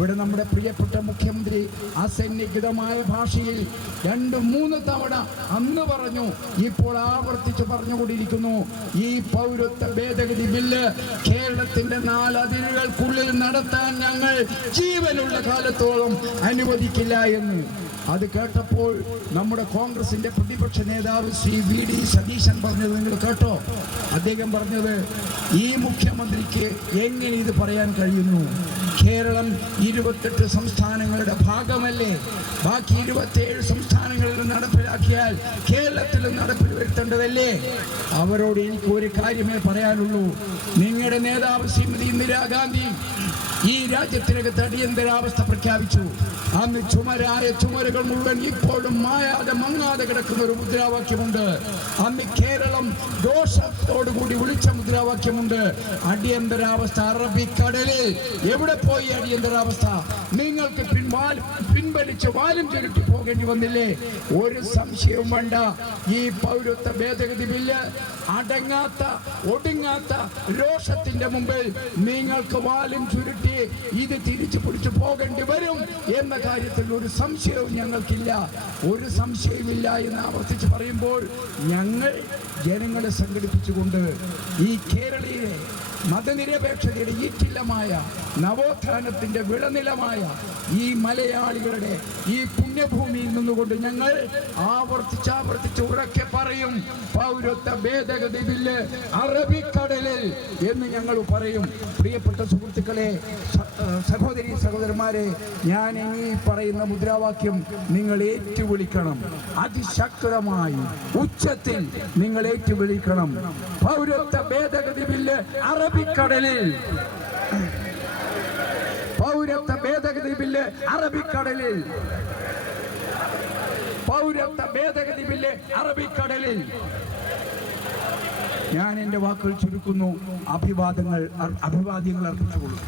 ഇവിടെ നമ്മുടെ പ്രിയപ്പെട്ട മുഖ്യമന്ത്രി അസന്നിഗ്ധമായ ഭാഷയിൽ രണ്ട് മൂന്ന് തവണ അന്ന് പറഞ്ഞു ഇപ്പോൾ ആവർത്തിച്ച് പറഞ്ഞുകൊണ്ടിരിക്കുന്നു. ഈ പൗരത്വ ഭേദഗതി ബില്ല് കേരളത്തിന്റെ നാലതിരുകൾക്കുള്ളിൽ നടത്താൻ ഞങ്ങൾ ജീവനുള്ള കാലത്തോളം അനുവദിക്കില്ല എന്ന്. അത് കേട്ടപ്പോൾ നമ്മുടെ കോൺഗ്രസിന്റെ പ്രതിപക്ഷ നേതാവ് ശ്രീ വി ഡി സതീശൻ പറഞ്ഞത് നിങ്ങൾ കേട്ടോ? അദ്ദേഹം പറഞ്ഞത് ഈ മുഖ്യമന്ത്രിക്ക് എങ്ങനെ ഇത് പറയാൻ കഴിയുന്നു? കേരളം ഇരുപത്തെട്ട് സംസ്ഥാനങ്ങളുടെ ഭാഗമല്ലേ? ബാക്കി ഇരുപത്തിയേഴ് സംസ്ഥാനങ്ങളിൽ നടപ്പിലാക്കിയാൽ കേരളത്തിൽ നടപ്പിൽ വരുത്തേണ്ടതല്ലേ? അവരോട് എനിക്ക് ഒരു കാര്യമേ പറയാനുള്ളൂ. നിങ്ങളുടെ നേതാവ് ശ്രീമതി ഇന്ദിരാഗാന്ധി ഈ രാജ്യത്തിനകത്ത് അടിയന്തരാവസ്ഥ പ്രഖ്യാപിച്ചു. അന്ന് ചുമരായ ചുമരുകൾ മുഴുവൻ ഇപ്പോഴും മായാതെ മങ്ങാതെ കിടക്കുന്ന ഒരു മുദ്രാവാക്യമുണ്ട്. അന്ന് കേരളം ദോഷത്തോടുകൂടി വിളിച്ച മുദ്രാവാക്യമുണ്ട്. അടിയന്തരാവസ്ഥ അറബിക്കടലിൽ എവിടെ പോയി അടിയന്തരാവസ്ഥ? നിങ്ങൾക്ക് പിൻവാൽ പിൻവലിച്ച് വാലും ചുരുട്ടി പോകേണ്ടി വന്നില്ലേ? ഒരു സംശയവും വേണ്ട. ഈ പൗരത്വ ഭേദഗതി ബില്ല് അടങ്ങാത്ത ഒടുങ്ങാത്ത രോഷത്തിന്റെ മുമ്പിൽ നിങ്ങൾക്ക് വാലും ചുരുട്ടി ഇത് തിരിച്ചു പിടിച്ചു പോകേണ്ടി വരും എന്ന കാര്യത്തിൽ ഒരു സംശയവും ഞങ്ങൾക്കില്ല. ഒരു സംശയവുമില്ല എന്ന് ആവർത്തിച്ച് പറയുമ്പോൾ ഞങ്ങൾ ജനങ്ങളെ സംഘടിപ്പിച്ചുകൊണ്ട് ഈ കേരളീയെ മതനിരപേക്ഷതയുടെ ഈറ്റില്ലമായ നവോത്ഥാനത്തിന്റെ വിളനിലമായ ഈ മലയാളികളുടെ ഈ പുണ്യഭൂമിയിൽ നിന്നുകൊണ്ട് ഞങ്ങൾ ആവർത്തിച്ചാവർത്തിച്ച് ഉറക്കെ പറയും പൗരത്വ ഭേദഗതി ബില്ല് അറബിക്കടലിൽ എന്ന് ഞങ്ങൾ പറയും. പ്രിയപ്പെട്ട സുഹൃത്തുക്കളെ സഹോദരി സഹോദരന്മാരെ ഞാൻ ഈ പറയുന്ന മുദ്രാവാക്യം നിങ്ങൾ ഏറ്റുവിളിക്കണം. അതിശക്തമായി ഉച്ചത്തിൽ നിങ്ങൾ ഏറ്റുവിളിക്കണം. പൗരത്വ ബില്ല് അറബിക്കടലിൽ. പൗരത്വ ഭേദഗതി ബില്ല് അറബിക്കടലിൽ. പൗരത്വ ഭേദഗതി ബില്ല് അറബിക്കടലിൽ. ഞാൻ എന്റെ വാക്കുകൾ ചുരുക്കുന്നു. അഭിവാദങ്ങൾ അഭിവാദ്യങ്ങൾ അർപ്പിച്ചുകൊള്ളു